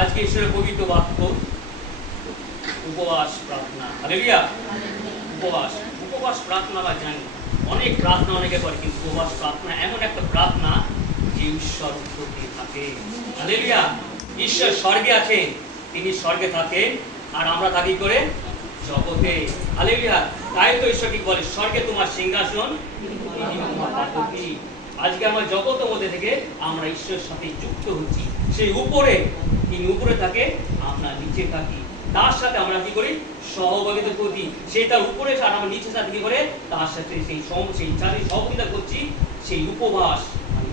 আজকে ঈশ্বরের পবিত্র বাক্য উপবাস প্রার্থনা। হালেলুয়া। উপবাস উপবাস প্রার্থনা আমরা জানি, অনেক প্রার্থনা অনেকে করে, কিন্তু উপবাস প্রার্থনা এমন একটা প্রার্থনা যে ঈশ্বর উত্তর দিয়ে থাকে। হালেলুয়া। ঈশ্বর স্বর্গে আছেন, তিনি স্বর্গে থাকেন, আর আমরা থাকি করে জগতে। হালেলুয়া। তাই তো ঈশ্বর কি বলে, স্বর্গে তোমার সিংহাসন, তোমার পাদপীঠ। আজকে আমরা জগতের মধ্যে থেকে আমরা ঈশ্বরের সাথে যুক্ত হচ্ছি। সেই উপরে, তিনি উপরে থাকে, আমরা নিচে থাকি, তার সাথে আমরা কি করি, সহভাগিতা করি। সেই তার উপরে আর আমরা নিচে সাথে কি করে, তার সাথে সেই সাথে সহযোগিতা করছি। সেই উপবাস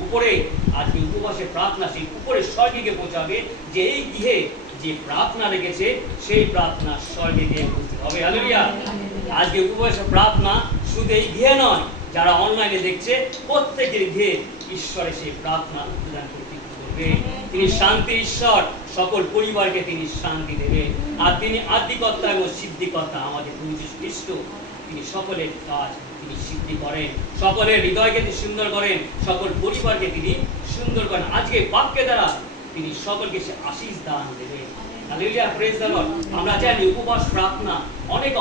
উপরে, আজকে উপবাসে প্রার্থনা সেই উপরে স্বর্গে গিয়ে পৌঁছাবে। যে এই গৃহে যে প্রার্থনা রেখেছে, সেই প্রার্থনা স্বর্গে গিয়ে উপস্থিত হবে। হালেলুয়া। আজকে উপবাসে প্রার্থনা শুধু এই গৃহে নয়, যারা অনলাইনে দেখছে, প্রত্যেকের গৃহে ঈশ্বরের সেই প্রার্থনা উদ্বোধন করবে। তিনি শান্তির ঈশ্বর, সকল পরিবারকে তিনি শান্তি দেবেন। আর তিনি আদিকর্তা এবং সিদ্ধিকর্তা, আমাদের প্রভু যীশু খ্রিস্ট। তিনি সকলের কাজ তিনি সিদ্ধি করেন, সকলের হৃদয়কে তিনি সুন্দর করেন, সকল পরিবারকে তিনি সুন্দর করেন। আজকে বাক্যের দ্বারা তিনি সকলকে সে আশীষ দান দেবেন। Hallelujah, praise the Lord. আমরা জানি উপবাস প্রার্থনা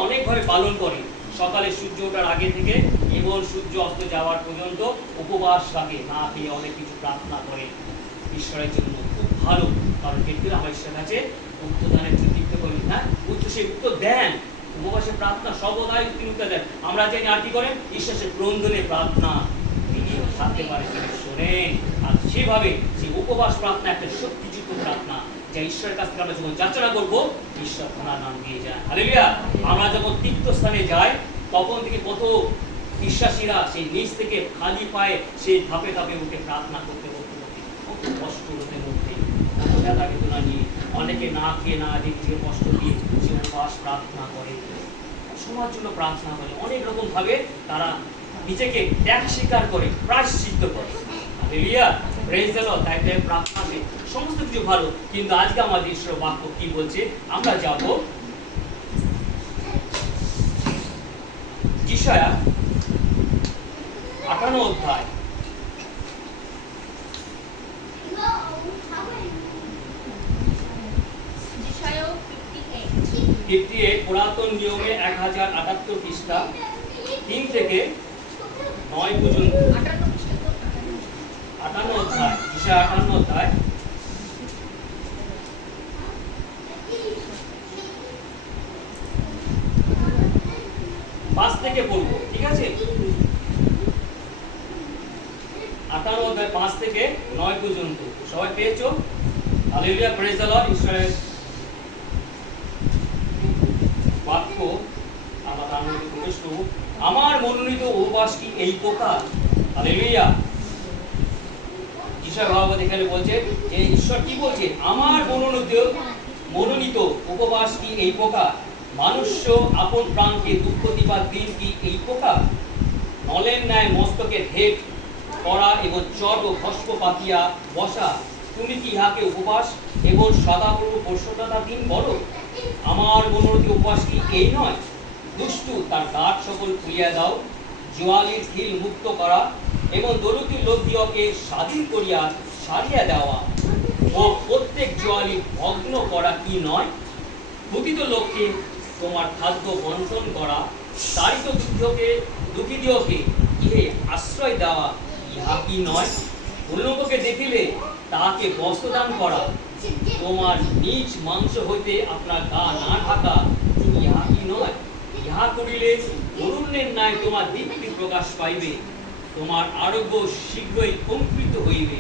অনেকভাবে পালন করে। সকালে সূর্য ওঠার আগে থেকে এবং সূর্য অস্ত যাওয়ার পর্যন্ত উপবাস রাখে, না খেয়ে অনেক কিছু প্রার্থনা করে ঈশ্বরের জন্য। খুব ভালো, কারণ কিন্তু আমরা ঈশ্বরের কাছে উত্তর দানের প্রতীক্ষা করি। হ্যাঁ, সেই উত্তর দেন। উপবাসের প্রার্থনা সর্বদাই তিনি উত্তর দেন। আমরা জানি আর কি করেন, ঈশ্বরের ক্রন্দনে প্রার্থনা তিনি থাকতে পারেন, তিনি শোনেন। আর সেভাবে সেই উপবাস প্রার্থনা একটা শক্তিযুক্ত প্রার্থনা, যা ঈশ্বরের কাছ থেকে আমরা যখন যাচনা করবো, ঈশ্বর ওনার নাম দিয়ে যায়। হালেলুয়া। আমরা যখন তীর্থস্থানে যাই, তখন থেকে কত বিশ্বাসীরা সেই নিচ থেকে খালি পায়ে সেই ধাপে ধাপে উঠে প্রার্থনা করতে করতে কত কষ্ট হতে মধ্যে ব্যথা বেদনা নিয়ে, অনেকে না খেয়ে না দেখে কষ্ট দিয়ে সে উপবাস প্রার্থনা করে, সবার জন্য প্রার্থনা করে, অনেক রকম ভাবে তারা নিজেকে ত্যাগ স্বীকার করে, প্রায়শ্চিত্ত করে। Hallelujah, praise the Lord. তাই প্রার্থনাতে সমস্ত কিছু ভালো, কিন্তু আজকে আমাদের ঈশ্বর বাক্য কি বলছে, আমরা যাব যিশায়া 58 অধ্যায়। 58 পুরাতন নিয়মে 1078 পৃষ্ঠা 3 থেকে 9 পর্যন্ত। 58 অধ্যায়, যিশায়া 58 অধ্যায় 5 থেকে পড়বো, ঠিক আছে? 58 অধ্যায় 5 থেকে 9 পর্যন্ত। সবাই পেয়েছো? Hallelujah, praise the Lord. ঈশ্বরের বাক্য আমার মনোনীত উপবাস কি এই প্রকার? হালেলুয়া। ঈশ্বর ভাগবত এখানে বলছে যে ঈশ্বর কি বলছে, আমার মনোনীত উপবাস কি এই প্রকার? মানুষ আপন প্রাণকে দুঃখ দিবার দিন কি এই প্রকার? নলের ন্যায় মস্তকে ঢেক করা এবং চর্ব ভস্ম পাতিয়া বসা, তুমি কি ইহাকে উপবাস এবং সদাপ্রভু বর্ষতা দিন বলো? আমার মনোনীত উপবাস কি এই নয়? দুষ্টু তার গাঁট সকল খুলিয়া দাও, জোয়ালির ঢিল মুক্ত করা এবং দরিদ্র লোকদিওকে স্বাধীন করিয়া সারিয়া দেওয়া ও প্রত্যেক জোয়ালি ভগ্ন করা কি নয়? ক্ষুধিত লোককে তোমার খাদ্য বন্টন করা, তারিত দুঃখীদিওকে ইহে আশ্রয় দেওয়া, ইহা কি নয়? উল্লঙ্ঘকে দেখিলে তাহাকে বস্ত্রদান করা, তোমার নিজ মাংস হইতে আপনার গা না ঢাকা, ইহা কি নয়? ইহা করিলে অরণ্যের ন্যায় তোমার দীপ্তি প্রকাশ পাইবে, তোমার আরোগ্য শীঘ্রই কম্পিত হইবে,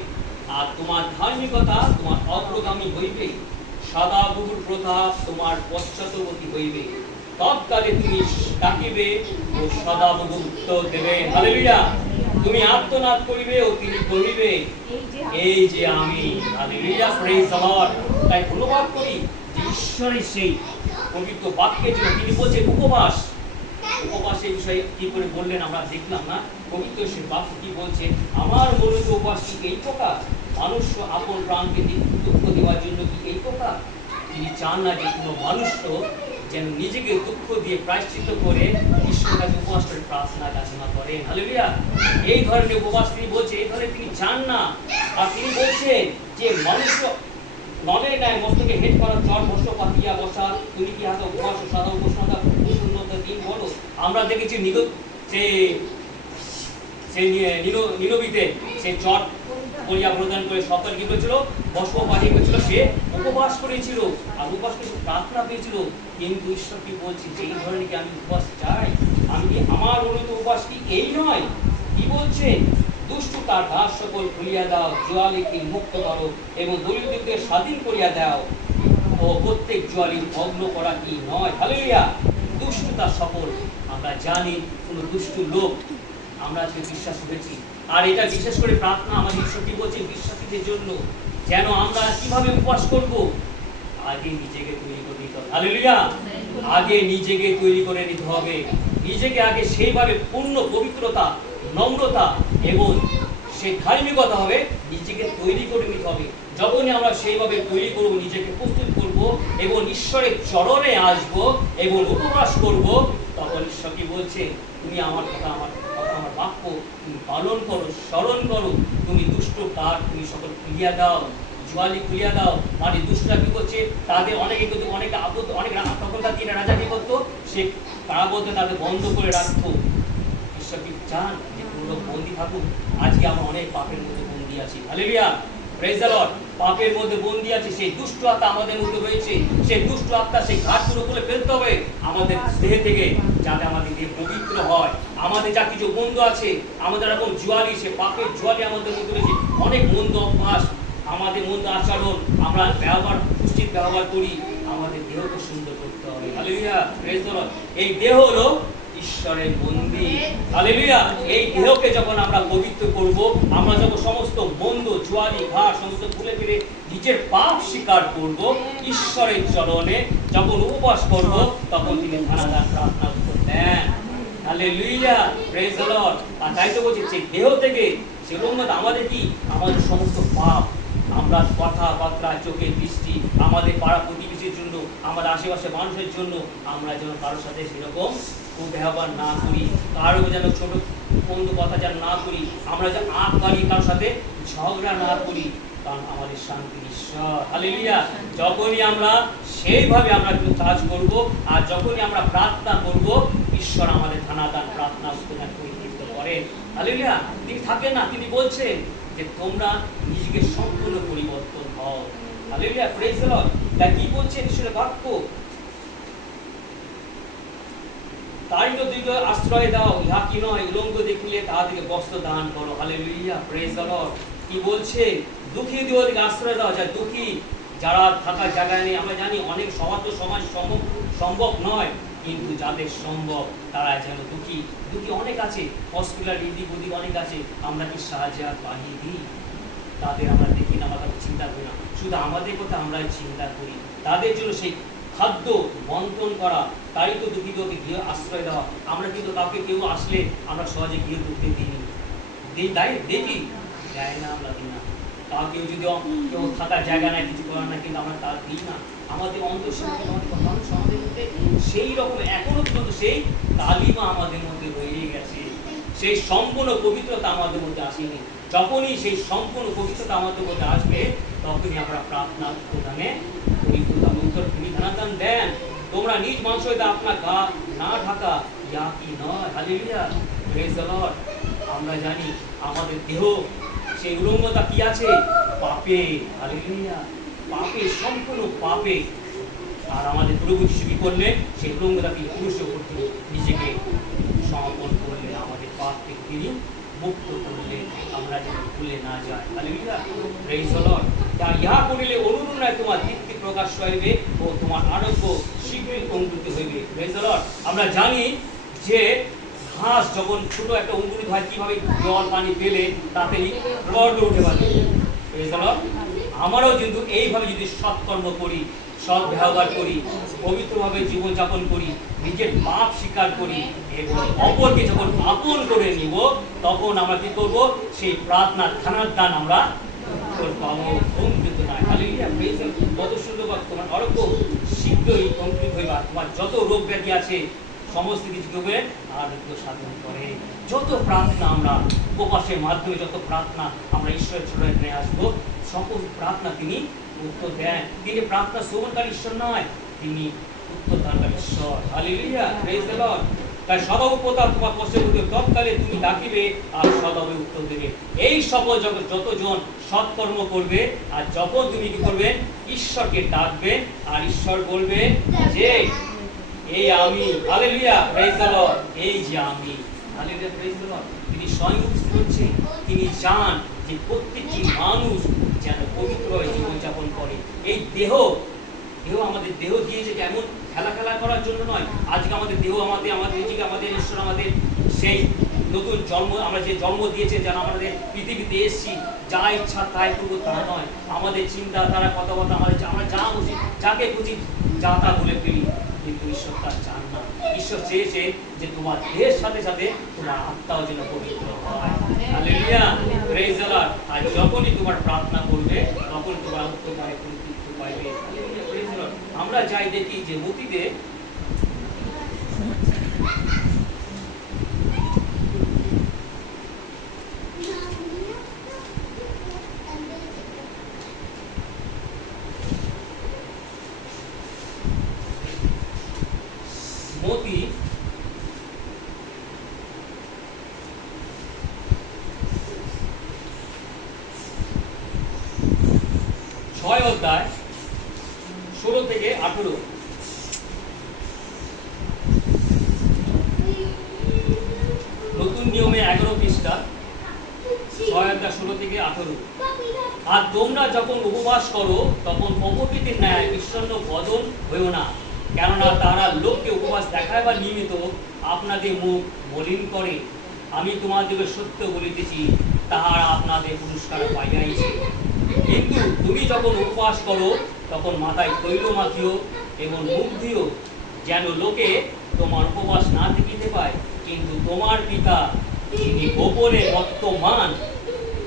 আর তোমার ধার্মিকতা তোমার অগ্রগামী হইবে, সদা বহুর প্রতাপ তোমার পশ্চাৎবর্তী হইবে। তৎকালে তুমি ডাকিবে ও সদা বহু উত্তর দেবে। হালেলুয়া। তুমি আর্তনাদ করিবে ও তিনি কহিবে, এই যে আমি। Hallelujah, praise the Lord. তাই ধন্যবাদ করি যে ঈশ্বরের সেই পবিত্র বাক্যের জন্য। তিনি বলছেন উপবাস, উপবাসের বিষয়ে কি করে বললেন আমরা দেখলাম না? পবিত্র সেই বাক্য কি বলছে, আমার মনোনীত উপবাস কি এই প্রকার? মানুষ আপন প্রাণকে দুঃখ দেওয়ার জন্য কি এই প্রকার? তিনি চান না যে কোনো মানুষ যেন নিজেকে দুঃখ দিয়ে প্রায়শ্চিত্ত করে ঈশ্বরের কাছে উপবাস করে প্রার্থনা যাচনা করেন। হালেলুয়া। এই ধরনের উপবাস তিনি বলছে, এই ধরনের তিনি চান না। আর তিনি বলছেন যে মানুষ নলের ন্যায় মস্তকে হেট করা চট ভস্য পাতিয়া বসা, তুমি কি হাতে উপবাস ও সাদা উপাসনা প্রসন্নতা দিন বলো। আমরা দেখেছি নীরবিতে সে চট করিয়া প্রদান করে সকাল কি করেছিল, বস্ত্র পাঠিয়ে করেছিল, সে উপবাস করেছিল আর উপবাস করে প্রার্থনা পেয়েছিল। কিন্তু ঈশ্বর কি বলছে, যে এই ধরনের কি আমি উপবাস চাই? আমি কি আমার অনুত উপবাস কি এই নয়? কি বলছে, দুষ্টু তার ঘাস সকল খুলিয়া দাও, জোয়ালিকে মুক্ত করো এবং দরিদ্রদের স্বাধীন করিয়া দাও, ও প্রত্যেক জোয়ালি ভগ্ন করা কি নয়? হালেলুয়া। দুষ্টতা সকল, আমরা জানি কোন দুষ্ট লোক আমরা আজকে বিশ্বাস করেছি। আর এটা বিশেষ করে প্রার্থনা আমাদের ঈশ্বর কি বলছে, বিশ্বাসীদের জন্য যেন আমরা কিভাবে উপবাস করব, আগে নিজেকে তৈরি করে নিতে হবে। হালেলুয়া। আগে নিজেকে তৈরি করে নিতে হবে, নিজেকে আগে সেইভাবে পূর্ণ পবিত্রতা, নম্রতা এবং সেই ধার্মিকতা হবে নিজেকে তৈরি করে নিতে হবে। যখনই আমরা সেইভাবে তৈরি করব, নিজেকে প্রস্তুত করব এবং ঈশ্বরের চরণে আসব এবং উপবাস করব, তখন ঈশ্বর কি বলছে, তুমি আমার কথা, আমার বাক্য তুমি পালন করো, স্মরণ করো, তুমি দুষ্ট কাঠ তুমি সকল খুলিয়া দাও, জোয়ালি খুলিয়া দাও। মানে দুষ্টরা কি করছে, তাদের অনেকে কিন্তু অনেকে আপদ, অনেক তখনকার দিনে রাজা কি করতো, সে কারাবদ্ধ তাদের বন্ধ করে রাখতো। ঈশ্বর কি চান যে পুরো বন্দী থাকুক? আজকে আমরা অনেক পাপের মধ্যে বন্দী আছি। Hallelujah, praise the Lord. পাপের মধ্যে বন্দী আছে, সেই দুষ্ট আত্মা আমাদের মধ্যে রয়েছে। সেই দুষ্ট আত্মা সেই ঘাটগুলো খুলে ফেলতে হবে আমাদের দেহ থেকে, যাতে আমাদের দেহ পবিত্র হয়। আমাদের যা কিছু বন্ধ আছে, আমাদের এরকম জোয়ালি, সে পাপের জোয়ালি আমাদের মধ্যে রয়েছে, অনেক মন্দ অভ্যাস, আমাদের মন্দ আচরণ আমরা ব্যবহার, পুষ্টির ব্যবহার করি। আমাদের দেহকে সুন্দর করতে হবে। Hallelujah, praise the Lord. এই দেহ হলো ঈশ্বরের মন্দির। হালেলুয়া। এই দেহকে যখন আমরা পবিত্র করব, আমরা যখন সমস্ত মন্দ জোয়ালি ঘাস সমস্ত খুলে ফেলে নিজের পাপ স্বীকার করব, ঈশ্বরের চরণে যখন উপবাস করব, তখন তিনি ধানাদান প্রার্থনা করতেন। Hallelujah, praise the Lord. আর তাই তো বলছি, সেই দেহ থেকে সেরকম আমাদের কি, আমাদের সমস্ত পাপ, আমরা কথাবার্তা, চোখের দৃষ্টি, আমাদের পাড়া প্রতিবেশীর জন্য, আমাদের আশেপাশে মানুষের জন্য আমরা যেন কারোর সাথে সেরকম কুব্যবহার না করি, কারো যেন ছোট বন্ধু কথা যেন না করি, আমরা যেন আঁক বাড়িয়ে কারোর সাথে ঝগড়া না করি, কারণ আমাদের শান্তির ঈশ্বর। হালেলুয়া। যখনই আমরা সেইভাবে আমরা কিন্তু কাজ করব, আর যখনই আমরা প্রার্থনা করব, ঈশ্বর আমাদের ধানাদান প্রার্থনা পরিতৃপ্ত করেন। হালেলুয়া। তিনি থাকেন না, তিনি বলছেন যে তোমরা নিজেকে সম্পূর্ণ পরিবর্তন হও। Hallelujah, praise the Lord. তাই কি বলছেন ঈশ্বরের বাক্য, তারই তো দিকে আশ্রয় দাও, ইহা কি নয় উলঙ্গ দেখিলে তাহাদিকে বস্ত্র দান করো। Hallelujah, praise the Lord. কি বলছে, দুঃখী দিকে আশ্রয় দাও, যা দুঃখী, যারা থাকার জায়গায় নেই। আমরা জানি অনেক সবার তো সমাজ সম্ভব নয়, কিন্তু যাদের সম্ভব তারা যেন দুঃখী অনেক আছে, হসপিটাল এদিক ওদিক অনেক আছে, আমরা কি সাহায্য বাড়িয়ে দিই? তাদের আমরা দেখি না, আমরা চিন্তা করি না, শুধু আমাদের কথা আমরা চিন্তা করি। তাদের জন্য সেই খাদ্য বন্টন করা, তাই তো দুঃখীদেরকে গৃহ আশ্রয় দেওয়া। আমরা কিন্তু কাউকে কেউ আসলে আমরা সহজে গৃহ ঢুকতে দিই, দেখি দেয় না, আমরা দিই না। কাউকে যদি কেউ থাকার জায়গা নাই, কিছু করার না, কিন্তু আমরা তার দিই না। আমাদের অন্তঃসীমাতে মানুষ আমাদের মধ্যে সেই রকম এখনো পর্যন্ত সেই কালিমা আমাদের মধ্যে রয়ে গেছে, সেই সম্পূর্ণ পবিত্রতা আমাদের মধ্যে আসেনি। যখনই সেই সম্পূর্ণ পবিত্রতা আমাদের মধ্যে আসবে, তখনই আমরা প্রার্থনা প্রদানে উত্তর তিনি ধানাদান দেন। তোমরা নিজ মাংস হইতে আপনার গা না ঢাকা, ইয়া কি নয়? Hallelujah, praise the Lord. আমরা জানি আমাদের দেহ সেই উলঙ্গতা কি আছে, পাপে। হালেলুয়া, পাপে, সম্পূর্ণ পাপে। আর আমাদের প্রভু যিশু কি করলেন, সেই উলঙ্গতাকে পুরুষ করতে নিজেকে সমর্পণ করলেন, আমাদের পাপ থেকে তিনি মুক্ত করলেন, আমরা যেন ভুলে না যাই। Hallelujah, praise the Lord. যা ইহা করিলে অনুরূপে তোমার দীপ্তি প্রকাশ হইবে ও তোমার আরোগ্য শীঘ্রই অঙ্কুরিত হইবে। Praise the Lord. আমরা জানি যে ঘাস যখন ছোট একটা অঙ্কুরিত হয়, কিভাবে জল পানি পেলে তাড়াতাড়ি রড উঠে পারে। Praise the Lord. আমারও কিন্তু এইভাবে যদি সৎকর্ম করি, সৎ ব্যবহার করি, পবিত্রভাবে জীবনযাপন করি, নিজের পাপ স্বীকার করি এবং অপরকে যখন আপন করে নিব, তখন আমরা কি করব, সেই প্রার্থনা থানার দান আমরা পাবো। কমপ্লিট নয়। Hallelujah, praise the Lord. কত সুন্দর বাক্য। তোমার আরোগ্য শীঘ্রই কমপ্লিট হইবা। তোমার যত রোগ ব্যাধি আছে সমস্ত কিছু করবে আরোগ্য সাধন করে। যত প্রার্থনা আমরা উপবাসের মাধ্যমে, যত প্রার্থনা আমরা ঈশ্বরের চরণে নিয়ে আসবো, সকল প্রার্থনা তিনি উত্তর দেন। তিনি প্রার্থনা শ্রবণকারী ঈশ্বর নয়, তিনি উত্তরদানকারী ঈশ্বর। Hallelujah, praise the Lord. তাই সদাপ্রতাপ তোমার কষ্টের উত্তর তৎকালে তুমি ডাকিবে আর সদাবে উত্তর দেবে। এই সকল যতজন সৎকর্ম করবে আর যখন তুমি কি করবে, ঈশ্বরকে ডাকবে আর ঈশ্বর বলবে যে এই আমি, হালেলুয়া, প্রেজ দ্য লর্ড, এই যে আমি, হালেলুয়া, প্রেজ দ্য লর্ড। তিনি স্বয়ং উপস্থিত হচ্ছেন। তিনি চান যে প্রত্যেকটি মানুষ যেন পবিত্র জীবনযাপন করে। এই দেহ আমাদের দেহ দিয়েছে কেমন খেলা করার জন্য নয়। আজকে আমাদের দেহ আমাদের ঈশ্বর আমাদের সেই নতুন জন্ম, আমরা যে জন্ম দিয়েছে যেন আমাদের পৃথিবীতে এসেছি যা ইচ্ছা তাই করবো তা নয়। আমাদের চিন্তা ধারা কথাবার্তা আমরা যা খুশি যাকে খুশি যা তা বলে ফেলি, কিন্তু ঈশ্বর তা চান না। ঈশ্বর চেয়েছে যে তোমার দেহের সাথে সাথে তোমার আত্মাও যেন পবিত্র হয়। Hallelujah, praise the Lord. আর যখনই তোমার প্রার্থনা করবে তখন তোমার উত্তর পাইবে। আমরা যাই দেখি যে মতিতে মতি 6 অধ্যায় 16 থেকে 18। নতুন নিয়মে 11 পৃষ্ঠা, 6 অধ্যায় 16 থেকে 18। আর তোমরা যখন উপবাস করো তখন কপটীদের ন্যায় বিষণ্ণ বদন হইও না, কেননা তারা লোককে উপবাস দেখাইবার নিমিত্ত আপনাদের মুখ মলিন করে। আমি তোমাদিগকে সত্য বলিতেছি, তাহারা আপনাদের পুরস্কার পাইয়াছে। কিন্তু তুমি যখন উপবাস করো তখন মাথায় তৈল মাখিও এবং মুখ দিও, যেন লোকে তোমার উপবাস না দেখিতে পায়, কিন্তু তোমার পিতা যিনি গোপনে বর্তমান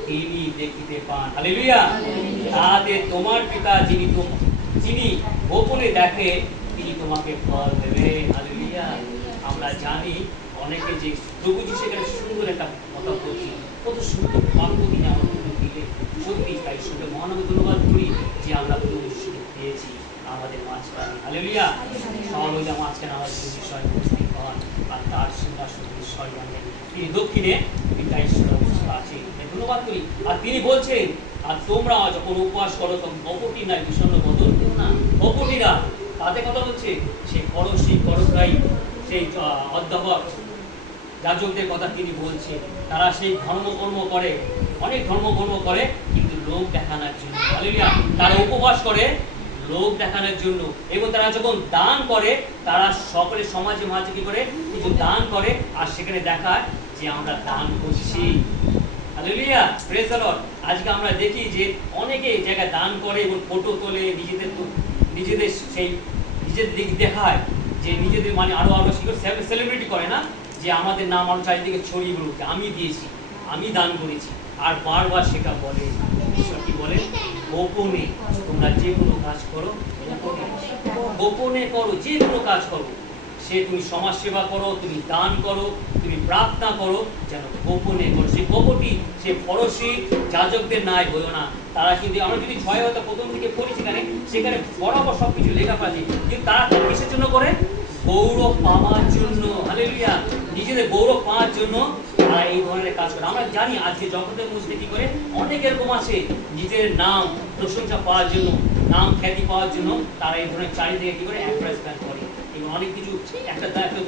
তিনি দেখিতে পান। হালেলুয়া। তাহাতে তোমার পিতা যিনি গোপনে দেখে তিনি তোমাকে ফল দেবে। হালেলুয়া। আমরা জানি অনেকে যে প্রভুজি সেখানে সুন্দর একটা কথা বলছি, কত সুন্দর বাক্য তিনি আমাদের দিলে। সত্যি তাই শুনে মহানবী ধন্যবাদ করি যে আমরা প্রভু যিশুকে পেয়েছি আমাদের মাঝখানে। হালেলুয়া। সহযোগিতা মাঝখানে আমাদের বিষয় উপস্থিত হন আর তার সিংহাসন ঈশ্বর জানেন। তিনি দক্ষিণে পিতা ঈশ্বর অবস্থা আছে, ধন্যবাদ করি। আর তিনি বলছেন আর তোমরা যখন উপবাস করো তখন কপটি নাই বিষণ্ণ বদন কেউ না। কপটিরা তাদের কথা বলছে, সেই ফরসি করগ্রাহী সেই অধ্যাপক যাজকদের কথা তিনি বলছেন। তারা সেই ধর্মকর্ম করে, অনেক ধর্মকর্ম করে, কিন্তু লোক দেখানোর জন্য। হালেলুয়া। তারা উপবাস করে লোক দেখানোর জন্য, এবং তারা যখন দান করে তারা সকলের সমাজে মাঝে কি করে কিছু দান করে আর সেখানে দেখায় যে আমরা দান করছি। Hallelujah, praise the Lord. আজকে আমরা দেখি যে অনেকে জায়গায় দান করে এবং ফটো তোলে, নিজেদের সেই নিজেদের দিক দেখায় যে নিজেদের মানে আরো সেলিব্রিটি করে না, যে আমাদের নাম আরো চারিদিকে ছড়িয়ে বলুক আমি দিয়েছি, আমি দান করেছি। আর বারবার সেটা বলে, ঈশ্বর কি বলে, গোপনে তোমরা যে কোনো কাজ করো, গোপনে করো, যে কোনো কাজ করো, সে তুমি সমাজ সেবা করো, তুমি দান করো, তুমি প্রার্থনা করো, যেন গোপনে করো। সে কপটি সে ফরসি যাজকদের নাই বলো না। তারা কিন্তু আমরা যদি 6 হয়তো প্রথম দিকে পড়ি সেখানে বরাবর সবকিছু লেখা পাচ্ছি, কিন্তু তারা কিসের জন্য করে? গৌরব পাওয়ার জন্য। হালেলুয়া। নিজেদের গৌরব পাওয়ার জন্য তারা এই ধরনের কাজ করে। আমরা জানি আজকে জগতের মধ্যে কি করে অনেক এরকম আছে, নিজের নাম প্রশংসা পাওয়ার জন্য, নাম খ্যাতি পাওয়ার জন্য তারা এই ধরনের চারিদিকে কি করে অ্যাডভার্টাইজমেন্ট করে এবং অনেক কিছু একটা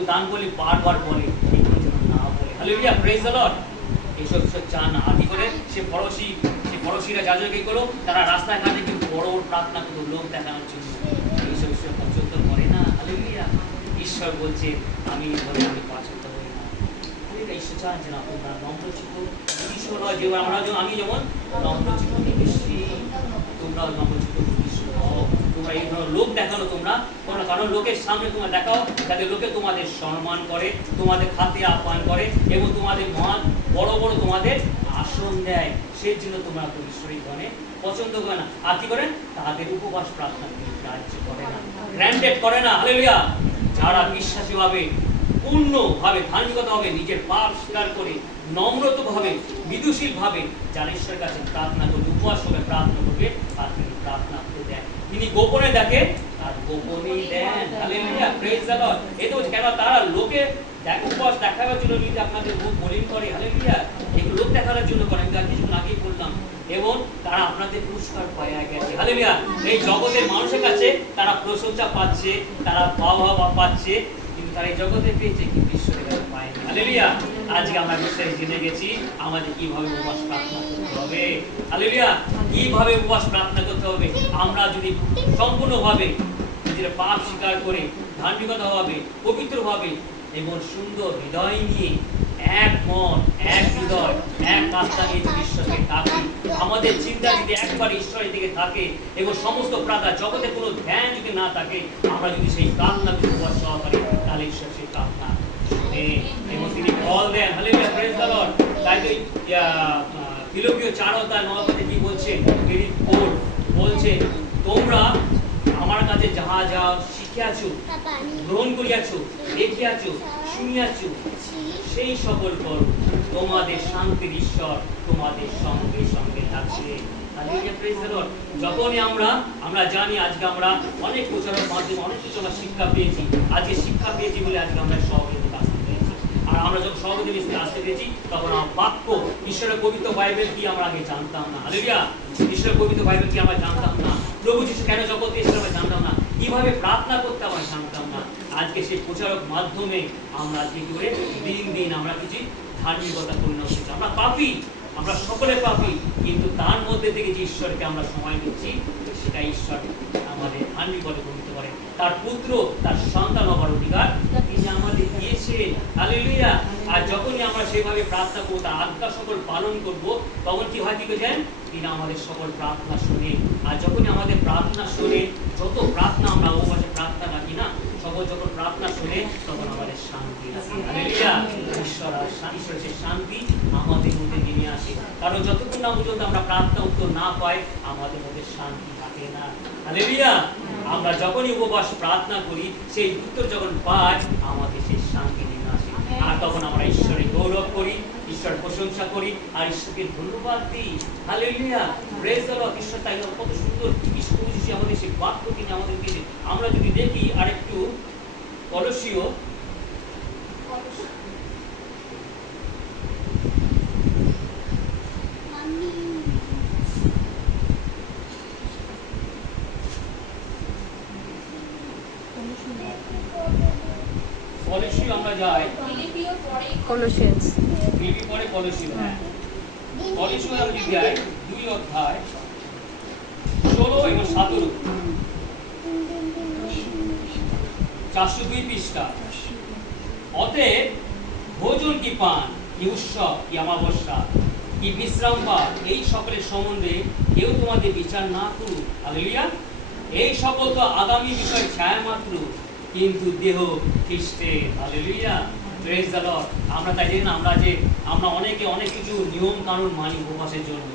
দান করলে বারবার বলে, এগুলো যেন না বলে। Hallelujah, praise the Lord. এইসব চান না। আদি করে সে ফরসিরা যা যা কি করলো, তারা রাস্তায় ঘাটে কিন্তু বড় বড় প্রার্থনা করলো লোক দেখানোর জন্য। এইসব পছন্দ করে না। হালেলুয়া। ঈশ্বর বলছে আমি বলে আমি পছন্দ করি না। ঈশ্বর চান যে না তোমরা নম্রচিত্ত ঈশ্বর হয়, যেমন আমি যেমন নম্রচিত্ত বেশি, তোমরাও নম্রচিত্ত হও। তোমরা এই ধরনের লোক দেখানো তোমরা করো, কারণ লোকের সামনে তোমরা দেখাও যাতে লোকে তোমাদের সম্মান করে, তোমাদের খাতে আহ্বান করে এবং তোমাদের মহান বড় বড় তোমাদের আসন দেয়। সেই জন্য তোমরা ঈশ্বরী ধনে পছন্দ করে না। আর কি করেন? তাদের উপবাস প্রার্থনা গ্রাহ্য করে না, গ্র্যান্টেড করে না। হালেলুয়া। যারা বিশ্বাসীভাবে পূর্ণভাবে ধার্মিকতাভাবে নিজের পাপ স্বীকার করে নম্রতভাবে বিদুশীলভাবে যারা ঈশ্বরের কাছে প্রার্থনা করবে, উপবাস করে প্রার্থনা করবে, আর প্রার্থনা করতে দেন। তিনি গোপনে দেখেন আর গোপনেই দেন। Hallelujah, praise the Lord. এই তো কেন তারা লোকে উপবাস দেখাবার জন্য যদি আপনাদের মুখ মলিন করে, হালেলুয়া, এগুলো লোক দেখানোর জন্য করে, আমি তার কিছুক্ষণ আগেই বললাম, এবং তারা আপনাদের পুরস্কার পায় গেছে। হালেলুয়া, এই জগতের মানুষের কাছে তারা প্রশংসা পাচ্ছে, তারা বাহবা পাচ্ছে, কিন্তু তারা এই জগতে পেয়েছে কিন্তু ঈশ্বরের কাছে পায়নি। হালেলুয়া, আজকে আমরা বিশ্বাস জেনে গেছি আমাদের কিভাবে উপবাস প্রার্থনা করতে হবে। হালেলুয়া, কিভাবে উপবাস প্রার্থনা করতে হবে। আমরা যদি সম্পূর্ণভাবে নিজের পাপ স্বীকার করে ধার্মিকতাভাবে পবিত্রভাবে এবং সুন্দর হৃদয় নিয়ে এক মন এক হৃদয় এক আত্মা নিয়ে যদি ঈশ্বরকে ডাকি, আমাদের চিন্তা যদি একবার ঈশ্বরের দিকে থাকে এবং সমস্ত প্রার্থনা জগতে কোনো ধ্যান যদি না থাকে, আমরা যদি সেই প্রার্থনা উপবাস সহকারে, তাহলে ঈশ্বর সেই প্রার্থনা শুনে এবং তিনি ফল দেন। Hallelujah, praise the Lord. তাই তো ফিলিপিও 4:9 কি বলছে, বলছে তোমরা আমার কাছে যাহা যা শিখিয়াছ, গ্রহণ করিয়াছ, দেখিয়াছ, শুনিয়াছ, সেই সকল করো, তোমাদের শান্তির ঈশ্বর তোমাদের সঙ্গে সঙ্গে থাকছে। যখনই আমরা জানি আজকে আমরা অনেক প্রচারের মাধ্যমে অনেক কিছু আমরা শিক্ষা পেয়েছি, আজকে শিক্ষা পেয়েছি বলে আজকে আমরা সহযোগিতা আসতে পেরেছি। আর আমরা যখন সহযোগিতা আসতে পেরেছি তখন আমার বাক্য ঈশ্বরের পবিত্র বাইবেল কি আমরা আগে জানতাম না। হালেলুয়া, ঈশ্বরের পবিত্র বাইবেল কি আমরা জানতাম না। প্রভু যিশু কেন জগতে এসেছিল আমরা জানতাম না। কিভাবে প্রার্থনা করতে আমরা জানতাম না। আজকে সেই প্রচারক মাধ্যমে আমরা কি করে দিন দিন আমরা কিছু ধার্মিকতা পরিণত হচ্ছে। আমরা পাপী, আমরা সকলে পাপী, কিন্তু তার মধ্যে থেকে যে ঈশ্বরকে আমরা সময় দিচ্ছি, সেটা ঈশ্বর আমাদের ধার্মিকতা করতে পারে। তার পুত্র, তার সন্তান হবার অধিকার তিনি আমাদের দিয়েছেন। হালেলুয়া। আর যখনই আমরা সেভাবে প্রার্থনা করবো, তার আজ্ঞা সকল পালন করব, তখন কি হয়, কি করেছেন, তিনি আমাদের সকল প্রার্থনা শুনে। আর যখনই আমাদের প্রার্থনা শুনে, যত প্রার্থনা আমরা উপবাসে প্রার্থনা রাখি না, সকল যখন প্রার্থনা শুনে তখন আমাদের শান্তি আসে। হালেলুয়া, ঈশ্বরের সেই শান্তি আমাদের মধ্যে নেমে আসে। কারণ যতক্ষণ না পর্যন্ত আমরা প্রার্থনা উত্তর না পাই, আমাদের মধ্যে শান্তি থাকে না। হালেলুয়া, আমরা যখনই উপবাস প্রার্থনা করি, সেই উত্তর যখন পাই, আমাদের সেই শান্তি নেমে আসে। আর তখন আমরা ঈশ্বরের গৌরব করি, ঈশ্বর প্রশংসা করি আর ঈশ্বরকে ধন্যবাদ দিই। Hallelujah, praise the Lord. ঈশ্বর তাই কত সুন্দর ঈশ্বর আমাদের সেই বাক্য তিনি আমাদের দিয়েছে। আমরা যদি দেখি আরেকটু কলসীয় আমরা যাই, কলোসিয়ান্স ফিলিপি পরে কলসীয়। হ্যাঁ, কলসীয় আমরা যদি যাই 2:16 এবং 17, 402 পৃষ্ঠা। অতএব ভোজন কি পান, কি উৎসব, কি অমাবস্যা, কি বিশ্রাম বা এই সকলের সম্বন্ধে কেউ তোমাদের বিচার না করুক। হালেলুয়া, এই সকল তো আগামী বিষয় ছায়া মাত্র, কিন্তু দেহ খ্রিস্টের। Hallelujah, praise the Lord. আমরা তাই জানি না, আমরা অনেকে অনেক কিছু নিয়ম কানুন মানি উপবাসের জন্য,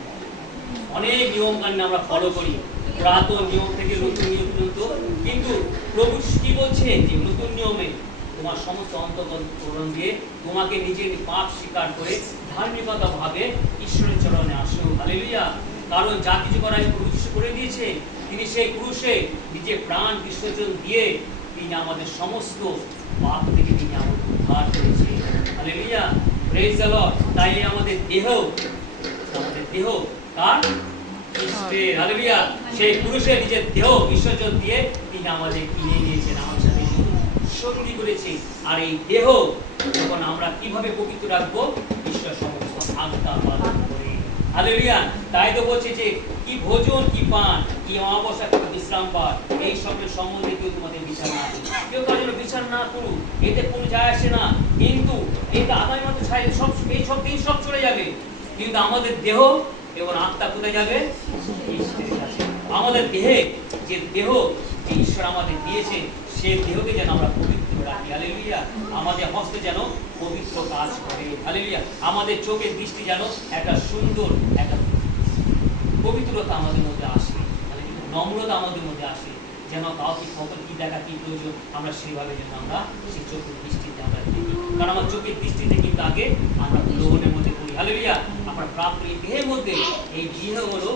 অনেক নিয়ম কানুন আমরা ফলো করি, পুরাতন নিয়ম থেকে নতুন নিয়ম পর্যন্ত। কিন্তু প্রভু কি বলছেন, যে নতুন নিয়মে তোমার সমস্ত অন্তঃকরণ দিয়ে তোমাকে নিজের পাপ স্বীকার করে ধার্মিকতা ভাবে ঈশ্বরের চরণে আসো। হালেলুয়া, কারণ যা কিছু করার প্রভু যিশু করে দিয়েছে, তিনি সেই ক্রুশে নিজে প্রাণ বিসর্জন দিয়ে তিনি আমাদের সমস্ত পাপ থেকে তিনি আমাদের উদ্ধার করেছে। Hallelujah, praise the Lord. তাই আমাদের দেহ কার, খ্রিস্টের। হালেলুয়া, সেই ক্রুশে নিজের দেহ বিসর্জন দিয়ে তিনি আমাদের কিনে নিয়েছেন, আমাদের সাথে সন্ধি করেছে। আর এই দেহ যখন আমরা কিভাবে পবিত্র রাখবো, ঈশ্বর সমস্ত আজ্ঞা পালন করে। হালেলুয়া, তাই তো বলছে যে কি ভোজন, কি পান, কি অমাবস্যা, কি বিশ্রাম পান, এই সকলের সম্বন্ধে কেউ তোমাদের বিচার না করুক। কেউ তার জন্য বিচার না করুক, এতে কোনো যায় আসে না। কিন্তু এটা আগামী মাত্র ছাই সব, এই সব দিন সব চলে যাবে, কিন্তু আমাদের দেহ এবং আত্মা কোথায় যাবে, ঈশ্বরের কাছে। আমাদের দেহে যে দেহ যে ঈশ্বর আমাদের দিয়েছে, সেই দেহকে যেন আমরা পবিত্র রাখি। হালেলুয়া, আমাদের হস্তে যেন পবিত্র কাজ করে। হালেলুয়া, আমাদের চোখের দৃষ্টি যেন একটা সুন্দর একটা পবিত্রতা আমাদের মধ্যে আসে, নম্রতা আমাদের মধ্যে আসে, যেন কাউকে কখন কি দেখা কি প্রয়োজন আমরা সেইভাবে যেন আমরা সেই চোখের দৃষ্টিতে আমরা দেখি। কারণ আমার চোখের দৃষ্টিতে কিন্তু আগে আমরা গ্রহণের মধ্যে করি। হালেলুয়া, আমরা প্রাপ্ত এই দেহের মধ্যে, এই দেহ হলো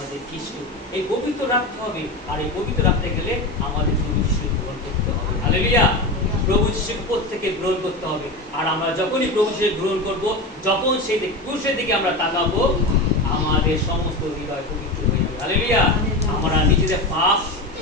আমাদের খ্রিস্ট। এই পবিত্র রাখতে হবে, আর এই পবিত্র রাখতে গেলে আমাদের প্রভু যিশু গ্রহণ করতে হবে। হালেলুয়া। প্রভু যিশুকে প্রত্যেকে গ্রহণ করতে হবে। আর আমরা যখনই প্রভু যিশুকে গ্রহণ করব, যখন সেই ক্রুশের দিকে আমরা তাকাবো, আমাদের সমস্ত হৃদয় পবিত্র হয়ে যাবে। হালেলুয়া। আমরা নিজেদের পাপ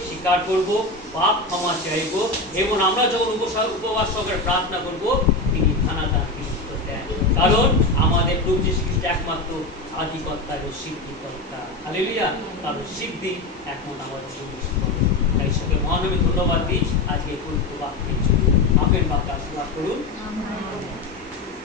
স্বীকার করব, পাপ ক্ষমা চাইব, এবং আমরা যখন উপবাস সহকারে প্রার্থনা করব, তিনি থানাদান উত্তর দেন। কারণ আমাদের প্রভু যীশু খ্রিস্ট একমাত্র আধিকর্তা এবং সিদ্ধিকর্তা। হালেলুয়া। কারণ সিদ্ধি একমাত্র আমাদের প্রভু যীশু করেন। তাই সবে মহানবী ধন্যবাদ দিই আজকে এই পবিত্র বাক্যের জন্য। আপেন বাক্যে আশীর্বাদ করুন।